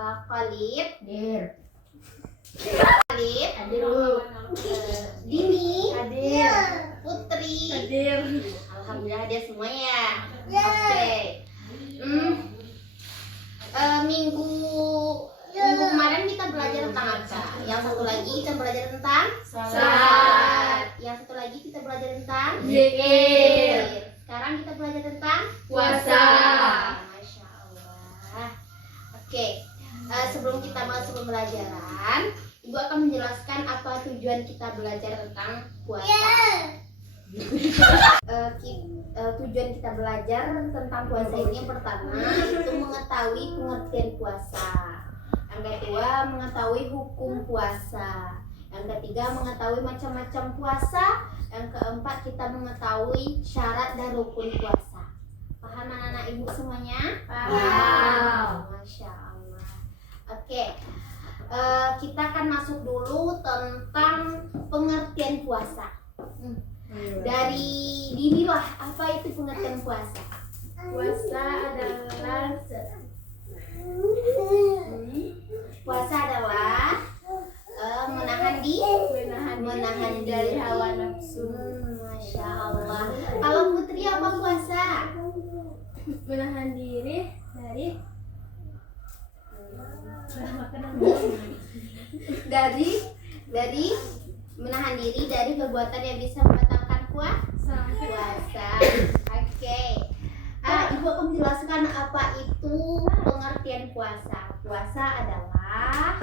Khalid, Hadir. Khalid, Hadir. Dini, Hadir. Putri. Hadir. Alhamdulillah hadir semuanya. Oke. Minggu kemarin kita belajar tentang apa? Yang satu lagi kita belajar tentang Salat. Yang satu lagi kita belajar tentang Zikir. Sekarang kita belajar tentang Puasa. Masya Allah. Oke. Sebelum kita masuk pembelajaran, Ibu akan menjelaskan apa tujuan kita belajar tentang puasa. Tujuan kita belajar tentang puasa ini yang pertama itu mengetahui pengertian puasa, yang kedua mengetahui hukum puasa, yang ketiga mengetahui macam-macam puasa, yang keempat kita mengetahui syarat dan rukun puasa. Paham anak-anak ibu semuanya? Paham. Masya Allah. Oke. Kita akan masuk dulu tentang pengertian puasa. Dari dinilah, apa itu pengertian puasa? Puasa adalah Puasa adalah menahan menahan diri dari hawa nafsu. Masya Allah. Kalau Putri apa puasa? Menahan diri dari dari menahan diri dari perbuatan yang bisa membatalkan puasa. Oke. Ibu akan menjelaskan apa itu pengertian puasa. Puasa adalah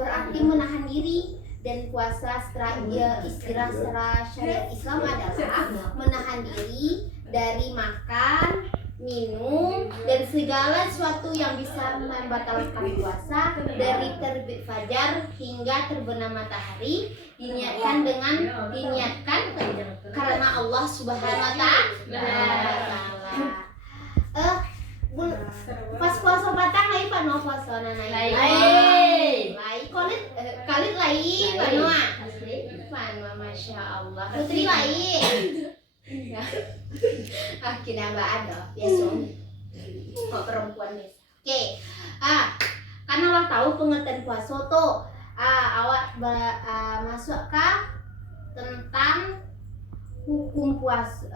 berarti menahan diri, dan puasa secara istilah secara syariat Islam adalah menahan diri dari makan, minum, dan segala sesuatu yang bisa membatalkan puasa dari terbit fajar hingga terbenam matahari, diniatkan karena Allah Subhanahu wa Ta'ala. Pas puasa batang lai pano puasa nanai. Lai Khalid lai pano Masya Allah. Putri lai. Kinabaan dong, ya suami. Kok perempuan nih. Oke. Karena lah tahu pengertian puasa tuh. Awak masuk ke tentang hukum puasa.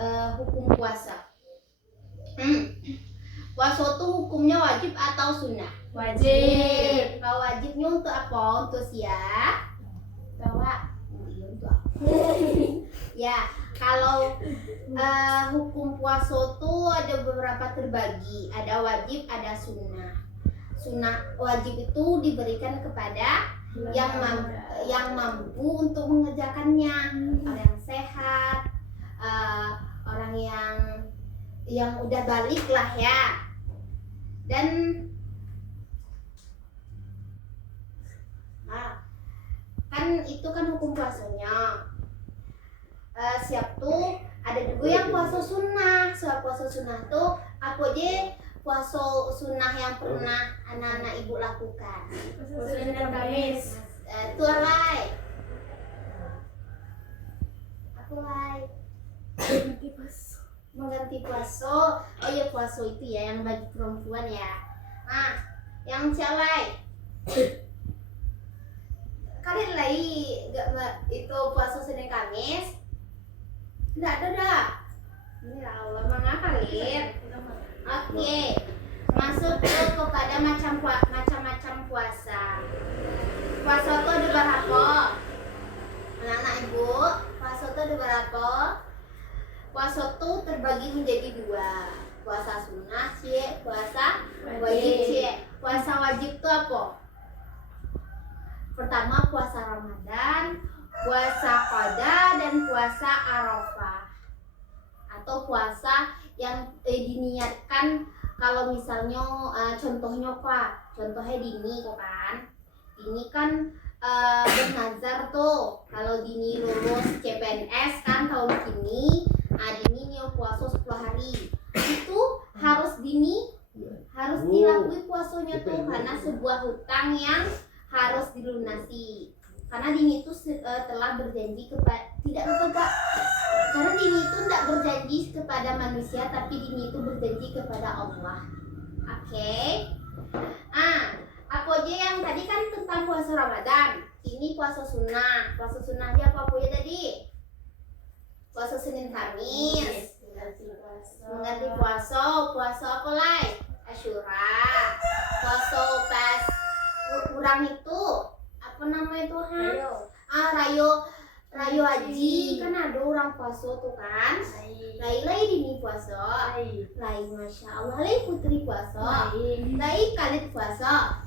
Puasa tuh hukumnya wajib atau sunnah? wajib. Kalau wajibnya untuk apa? Untuk siap. Bawa. Untuk apa? Ya, kalau hukum puasa tuh ada beberapa terbagi. Ada wajib, ada sunnah. Sunnah wajib itu diberikan kepada yang mampu untuk mengerjakannya, orang yang sehat, orang yang udah balik lah ya. Dan kan itu kan hukum puasanya. Siap tuh ada juga yang puasa sunnah. Soal puasa sunnah tuh apa aja puasa sunnah yang pernah anak-anak ibu lakukan? Senin Kamis. Tuh alay. Aku lay. Mengganti puasa. Oh ya, puasa itu ya yang bagi perempuan ya. Yang cialai. Kalian lagi itu puasa Senin Kamis? Enggak ada dah. Ya Allah, mengapa kalian? Oke. Masuk kepada macam-macam puasa. Puasa itu ada berapa? Anak-anak ibu, puasa itu ada berapa? Puasa itu terbagi menjadi dua. Puasa sunnah sih, puasa wajib sih. Puasa wajib itu apa? Pertama puasa Ramadan, puasa Qada, dan puasa Arafah. Atau puasa yang diniatkan kalau misalnya contohnya Pak, contohnya Dini kok kan. Dini kan bernazar tuh kalau Dini lulus CPNS kan tahun ini, Dini nih puasa 10 hari. Itu harus dilalui puasanya tuh karena sebuah hutang yang harus dilunasi. Karena Dini itu telah berjanji karena Dini itu tidak berjanji kepada manusia, tapi Dini itu berjanji kepada Allah. Oke. puasa Ramadan. Ini puasa sunnah. Puasa sunnahnya apa aja tadi? Puasa Senin Kamis. Mengganti puasa. Puasa apa lagi? Asyura. Puasa pas kurang itu apa namanya itu? Rayo haji. Kan ada orang puasa tuh kan? Lai dini puasa. Lai masya Allah. Lai putri puasa. Lai kalian puasa.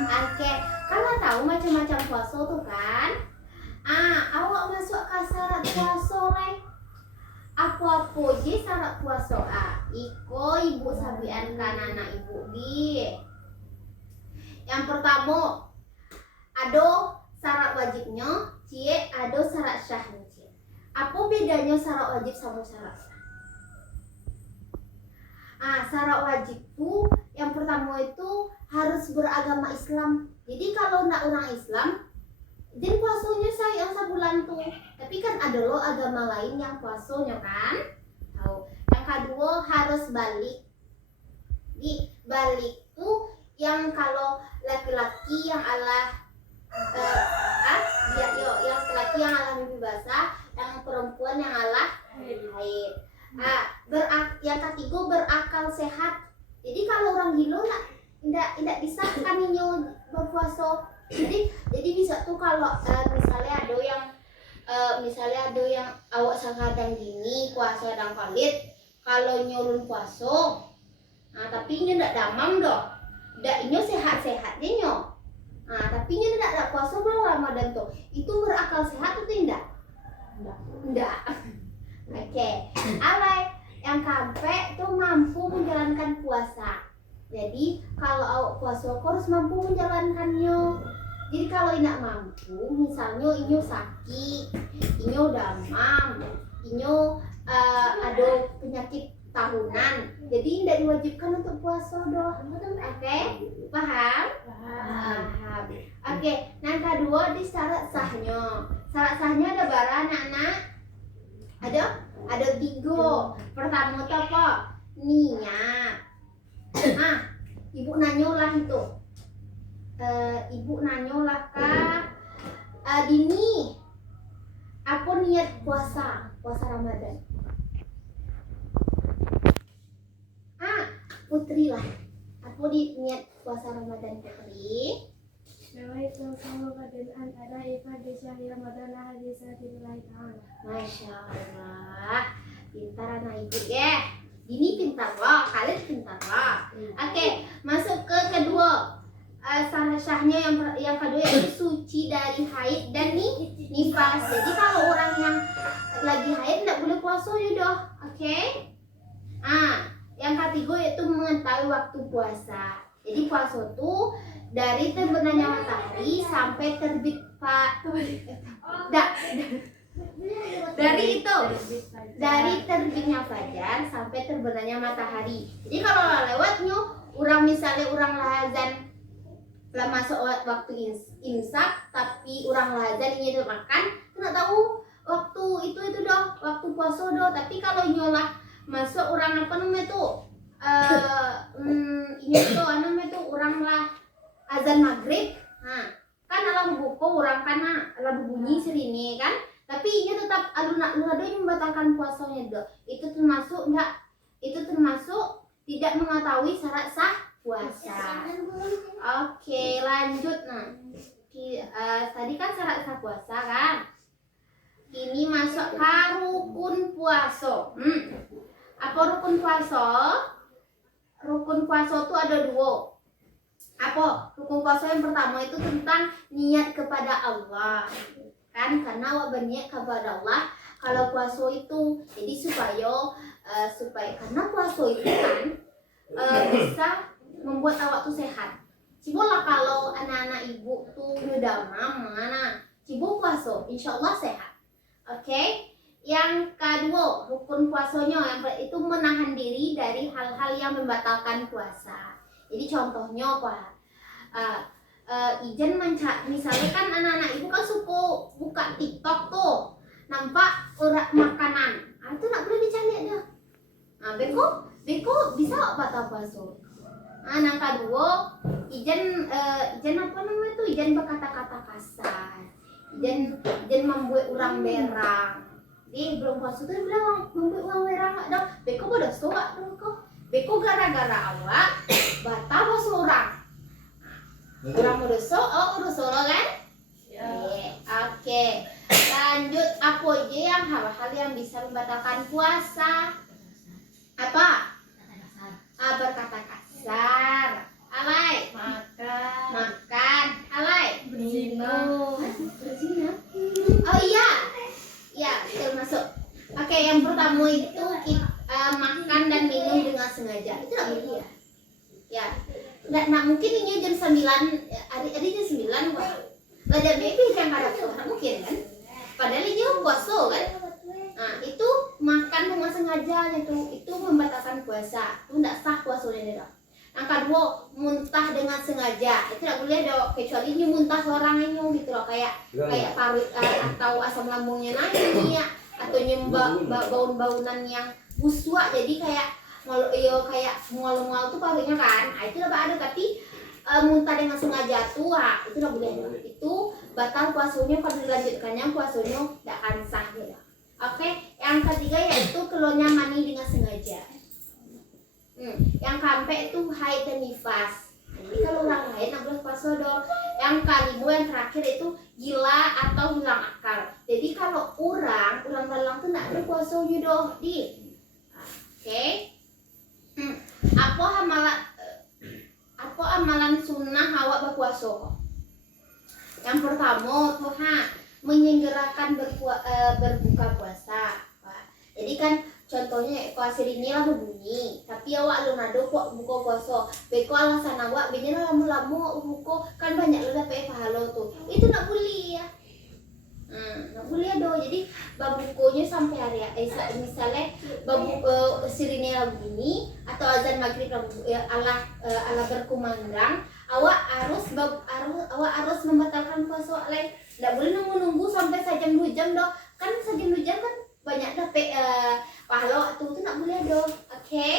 Oke, kalau tahu macam-macam puasa tuh kan? Awak masuk ke syarat puasa lai. Apa aja syarat puasa? Iko ibu sabian kan anak ibu di. Yang pertama, ada syarat wajibnya, cie, ada syarat syahnya, cie. Apa bedanya syarat wajib sama syarat syah? Syarat wajib tuh yang pertama itu harus beragama Islam. Jadi kalau nak orang Islam, jadi puasanya saya sebulan tuh. Tapi kan ada loh agama lain yang puasanya kan? Tahu. Yang kedua harus balik. Di balik tuh yang kalau laki-laki yang Allah yang laki-laki yang Allah mimpi basah, yang perempuan yang Allah haid. Yang ketiga berakal sehat. Jadi kalau orang gila lah tidak bisa kan berpuasa. Jadi bisa tuh kalau misalnya ada yang awak sakadang gini puasa dan valid, kalau nyurun puasa, tapi ini tidak damam doh, tidak ini sehat-sehat dia nyo. Tapi ini tidak puasa belum Ramadan tuh, itu berakal sehat atau tidak? Tidak. Oke. Alay yang kampe tuh mampu menjalankan puasa. Jadi kalau awak puasa harus mampu menjalankannya. Jadi kalau tidak mampu, misalnya inyo sakit, inyo damam, inyo ada penyakit tahunan, jadi tidak diwajibkan untuk puasa doh. Oke, paham? Paham. Oke, yang kedua di syarat sahnya. Syarat sahnya ada bara anak-anak? Ada tiga. Pertama itu apa? Niat. Ibu nanyolah itu. Ibu nanyolah kak. Dini, apa niat puasa Ramadan? Putri lah. Apa di niat puasa Ramadan Putri? Nawaitu Ramadan antara ibadah syahri Ramadan hadis sabilillah ta'ala. Masya Allah, pintar anak ibu ya. Ini pintar loh, kalian pintar loh. Oke, masuk ke kedua. Syarat syahnya yang kedua itu suci dari haid dan nifas. Jadi kalau orang yang lagi haid tidak boleh puasa ya doh. Oke. Yang ketiga itu mengetahui waktu puasa. Jadi puasa tuh dari terbitnya matahari sampai terbit dari terbitnya fajar sampai terbitnya matahari. Jadi kalau lewatnya orang misalnya orang lahazan lah masuk waktu imsak tapi orang lahazan ini makan, tidak tahu waktu itu doh, waktu puasa doh. Tapi kalau nyolah masuk orang apa namanya tuh ini tuh namanya tuh orang lah azan maghrib, kan alam buku orang kan alam bunyi serini kan, tapi ini tetap aluna yang membatalkan puasanya doh. Itu termasuk tidak mengetahui syarat sah puasa. Oke, lanjut. Tadi kan syarat sah puasa kan, ini masuk ke rukun puasa. Apa rukun puasa? Rukun puasa itu ada dua. Apa? Rukun puasa yang pertama itu tentang niat kepada Allah. Kan karena awak berniat kepada Allah kalau puasa itu jadi supaya karena puasa itu kan bisa membuat awak tuh sehat. Cibola kalau anak-anak ibu tuh demam mana? Cibo puasa, insya Allah sehat. Oke? Yang kedua, rukun puasanya yang itu menahan diri dari hal-hal yang membatalkan puasa. Jadi contohnya apa? Ijen misalnya kan anak-anak ibu kan suka buka TikTok tuh, nampak orang makanan, itu nak boleh dicari dah. Beko bisa batal puasa. Yang kedua, ijen apa namanya tuh? Ijen berkata-kata kasar. Ijen membuat orang berang. Di belum puasa tuh bilang membuat orang berang nggak dong? Beko bodoh soak dong kok. Beko gara-gara awak batal bos orang. Orang bodoh oh bodoh solo kan? Ya. Oke. Lanjut, apa aja yang hal-hal yang bisa membatalkan puasa? Apa? Berkata kasar. Alay. Makan. Alay. Berzina. Berzina. Oh iya. Iya, betul masuk. Oke, yang pertama itu makan dan minum dengan sengaja. Itu enggak boleh ya? Ya. Nggak mungkin ini jam 9, hari jam 9 kok. Lah jam baby yang pada puasa mungkin kan? Padahal ini puasa kan? Nah, itu makan dengan sengaja itu membatalkan puasa. Itu enggak sah puasanya dong. Yang kedua, muntah dengan sengaja. Itu enggak boleh dong, kecuali ini muntah seorang ini gitu loh, kayak paru atau asam lambungnya naik ya, atau baunan yang busuk jadi kayak kayak mual-mual tuh parunya kan. Nah, itu enggak ada, tapi muntah dengan sengaja tuh itu enggak boleh dong. Itu batal puasanya kalau dilanjutkannya puasanya enggak akan sah gitu. Oke, yang ketiga yaitu keluarnya mani dengan sengaja. Yang keempat itu haid dan nifas. Jadi kalau orang haid nggak boleh puasa dong. Yang kelima yang terakhir itu gila atau hilang akal. Jadi kalau orang dalang tuh nggak ada puasanya dong di. Oke. Apa amalan sunnah awak berpuasa? Yang pertama tuh menyegerakan berbuka puasa. Jadi kan contohnya puasa ini lah berbunyi, tapi awak lu nado kok buka puasa. Beko alasan awak bener lama-lama buka kan banyak lu dapat pahala tuh. Itu nak boleh ya. Nak boleh do. Jadi babukonya sampai hari misalnya sirine lah bunyi atau azan maghrib ala berkumandang, awak harus membatalkan puasa lain. Nggak boleh nunggu sampai sejam 2 jam dong. Kan sejam 2 jam kan banyak dapat pahala tuh, itu nggak boleh dong. Oke.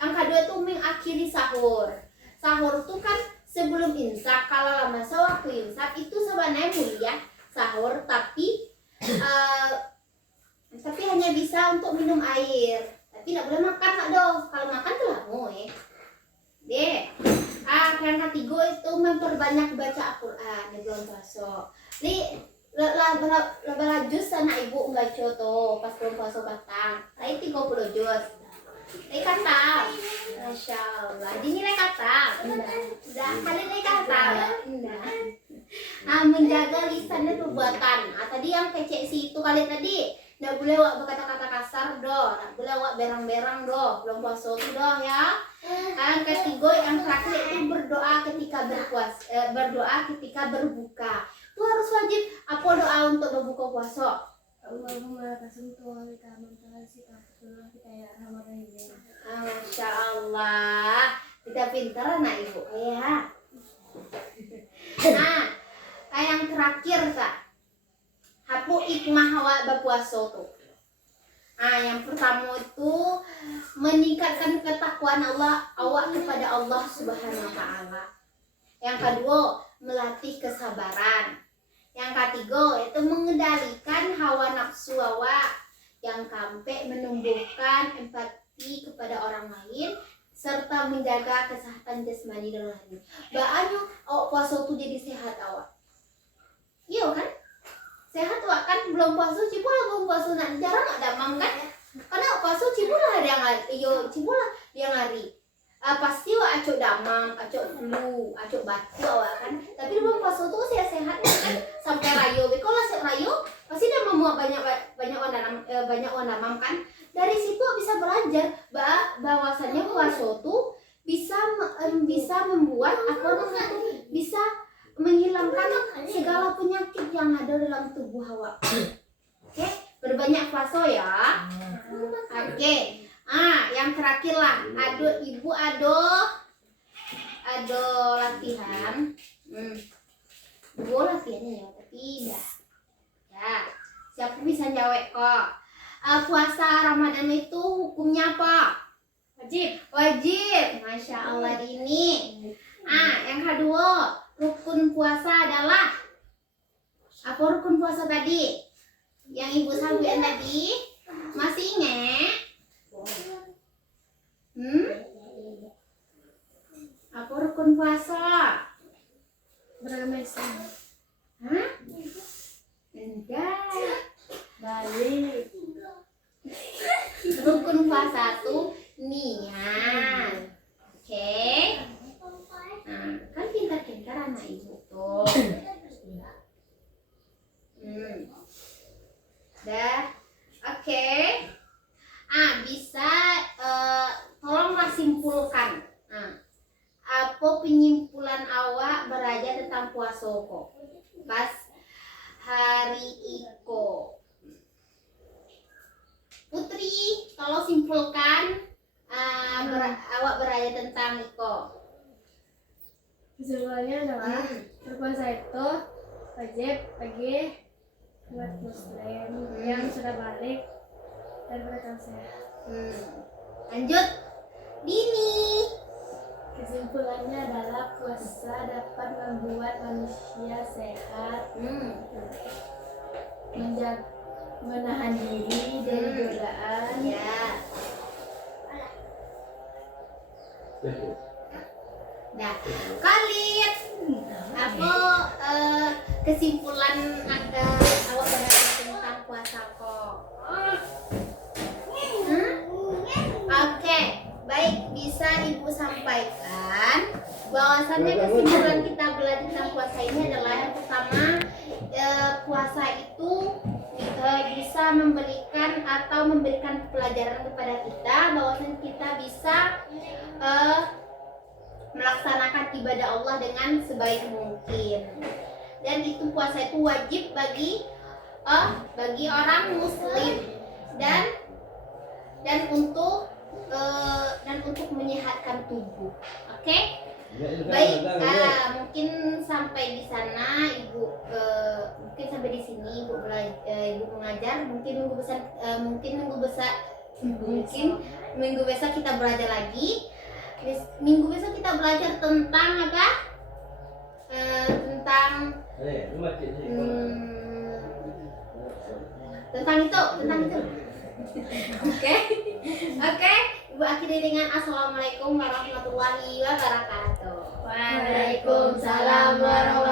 Yang kedua tuh mengakhiri sahur. Sahur tuh kan sebelum imsak. Kalau masa waktu imsak itu sebenarnya mulia sahur, tapi hanya bisa untuk minum air. Tapi nggak boleh makan nggak dong. Kalau makan tuh lama ya. Deh. Yang ketiga itu memperbanyak baca Al-Quran di bulan puasa. Nih lah jus anak ibu baca tuh pas bulan puasa batang. Tadi 30 jus. Ini kata, masya Allah. Dinilai kata, udah kali ini kata, menjaga lisannya perbuatan. Tadi yang kecek si itu kali tadi, nggak boleh wak berkata-kata kasar doh, nggak boleh wak berang-berang doh, belum puasa tuh doh ya. Yang ketiga, yang terakhir itu berdoa ketika berdoa ketika berbuka. Itu harus wajib. Apa doa untuk berbuka puasa? Allahumma kasuntuh kita mentasi kasuntuh kita ya Ramadan ini. Masya Allah, kita pintar anak ibu ya. Yang terakhir kak, apa hikmah awak berpuasa tuh? Yang pertama itu meningkatkan ketakwaan awak kepada Allah Subhanahu Wa Taala. Yang kedua, melatih kesabaran. Yang ketiga itu mengendalikan hawa nafsu awak. Yang keempat menumbuhkan empati kepada orang lain serta menjaga kesehatan jasmani dan rohani. Baannya awak puasa tuh jadi sehat awak. Iya kan? Sehat awak kan belum puasa cipulah belum puasa nak jarang ada damam kan? Karena puasa cipulah ada yang cipulah yang lari. Pasti wak acok damam, acok flu, acok batuk awak kan. Tapi belum puasa tuh sehat kan sampai rayo. Kalau rayo pasti dia memuat banyak orang damam kan. Dari situ bisa belajar bahwasannya puasa tuh bisa membuat bisa menghilangkan segala penyakit yang ada dalam tubuh awak. Oke, berbanyak puasa ya. Oke. Yang terakhir lah, ibu latihan. Gue latihannya ya, tapi tidak. Ya, siapa bisa jawab kok? Puasa Ramadan itu hukumnya apa? Wajib. Masya Allah Dini. Yang kedua, rukun puasa adalah apa rukun puasa tadi? Yang ibu sampaikan tadi masih ingat? Apa rukun puasa? Beragama Islam. Hah? Enggak. Balik. Rukun puasa tuh niat. Oke. Nah, kan pintar-pintar anak ibu tuh. Dah. Oke. Bisa tolonglah simpulkan. Apa penyimpulan awak beraja tentang puasa kok? Pas hari iko. Putri, tolong simpulkan awak beraja tentang iko. Kesimpulannya adalah berpuasa itu wajib bagi umat muslim yang sudah balik dan berakal sehat. Lanjut, Dini. Kesimpulannya adalah puasa dapat membuat manusia sehat, menahan diri dari godaan. Ya. Nah, kalian apa kesimpulan awak berada tentang puasa kok? Oke, baik, bisa ibu sampaikan bahwasannya kesimpulan kita belajar tentang puasa ini adalah yang pertama, puasa itu bisa memberikan pelajaran kepada kita bahwasanya kita bisa melaksanakan ibadah Allah dengan sebaik mungkin, dan itu puasa itu wajib bagi orang muslim dan untuk menyehatkan tubuh. Oke? Baik, mungkin sampai di sana ibu, mungkin sampai di sini ibu mengajar. Mungkin minggu besok kita belajar lagi. Minggu besok kita belajar tentang apa? Tentang itu. Oke. Ibu akhiri dengan assalamualaikum warahmatullahi wabarakatuh. Waalaikumsalam warahmatullahi